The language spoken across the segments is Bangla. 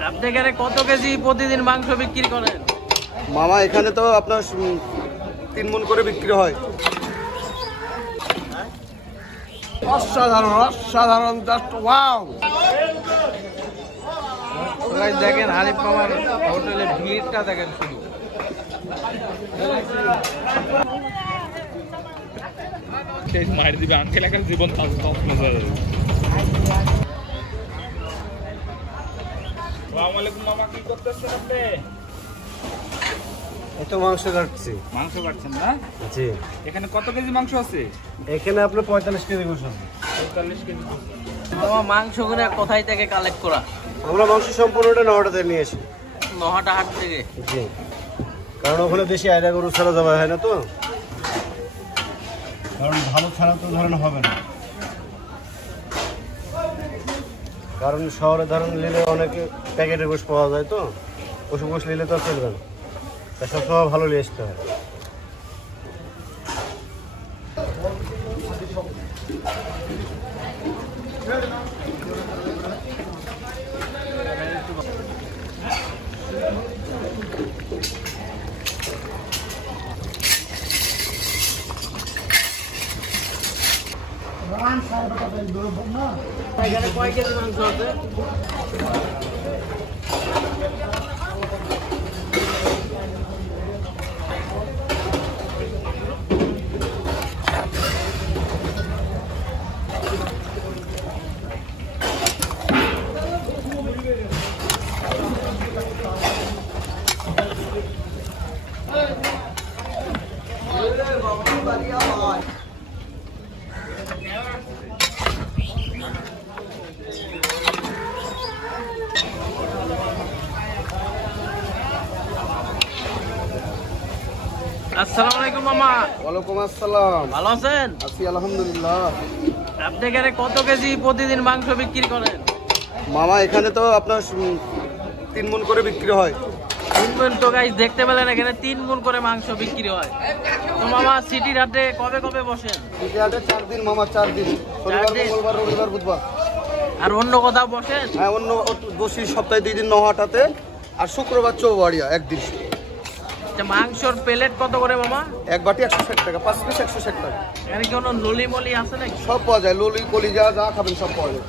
আপনি এখানে কত কেজি প্রতিদিন মাংস বিক্রি করেন? মামা এখানে তো আপনার 3 মণ করে বিক্রি হয়। অসাধারণ অসাধারণ, জাস্ট ওয়াও। দেখেন হানিফ মামার হোটেলে ভিড়টা দেখেন শুধু। মায়ের দিবে আঙ্কেল একার জীবন আসসালামু আলাইকুম মামা, কি করতেছেন আপনি? এই তো মাংস কাটছি। মাংস কাটছেন না? জি। এখানে কত কেজি মাংস আছে? এখানে আপনার 45 কেজি গোশ আছে। 45 কেজি। মামা মাংসগুলো কোথায় থেকে কালেক্ট করা? আমরা মাংস সম্পূর্ণটা নহাটাতে নিয়ে আসি। নহাটা হাট থেকে? জি, কারণ ওখানে বেশি আয়রা গরু ছাড়া যাওয়া হয় না তো, কারণ ভালো ছাড়া তো ধরেন হবে না। কারণ শহরে ধরেন নিলে অনেকে প্যাকেটের গোশ পাওয়া যায়, তো ওসব গোশ নিলে তো চলবে না, তাই সবসময় ভালো নিয়ে আসতে হয়। এখানে কয় কেজি মাংস আছে? আসসালামু আলাইকুম মামা। ওয়ালাইকুম আসসালাম। ভালো আছেন? আছি আলহামদুলিল্লাহ। আপনি এখানে কত কেজি প্রতিদিন মাংস বিক্রি করেন? মামা এখানে তো আপনার 3 মণ করে বিক্রি হয়। 3 মণ? তো গাইস দেখতে পেলেন এখানে 3 মণ করে মাংস বিক্রি হয়। তো মামা সিটির হাটে কবে কবে বসেন? সিটি হাটে 4 দিন মামা, 4 দিন, শনিবার মঙ্গলবার রবিবার বুধবার। আর অন্য কোথাও বসেন? হ্যাঁ, অন্য বসি সপ্তাহে 2 দিন নহাটাতে, আর শুক্রবার চৌবাড়িয়া একদিন। মাংসর প্লেট কত করে মামা? এক বাটি 160 টাকা, 5 পিস 160 টাকা। এখানে কি কোনো ললি মলি আছে নাকি? সব পাওয়া যায়, ললি কলিজা যা খাবেন সব পাওয়া যায়।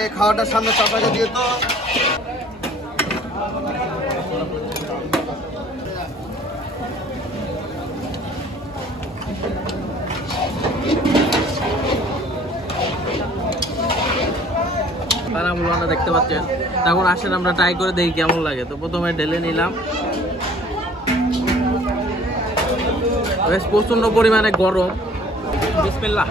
এই খাওয়াটার সামনে চাপাকে দিয়ে তো কারামুলানা দেখতে পাচ্ছেন। তখন আসেন আমরা ট্রাই করে দেখি কেমন লাগে। তো প্রথমে ঢেলে নিলাম। বেশ প্রচন্ড পরিমাণে গরম। বিসমিল্লাহ।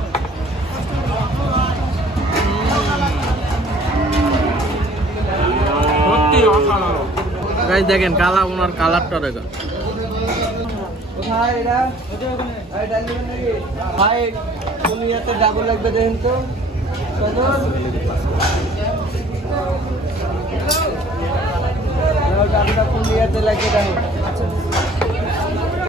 সত্যি অসাধারণ। গাইস দেখেন কালা, ওনার কালারটা দেখেন। কোথায় এটা? ভাই ডাল দিবেন নাকি? ভাই তুমি এত ডাবল লাগবে দেখেন তো। ডাবলটা কোন ইয়াতে লাগে দেখো।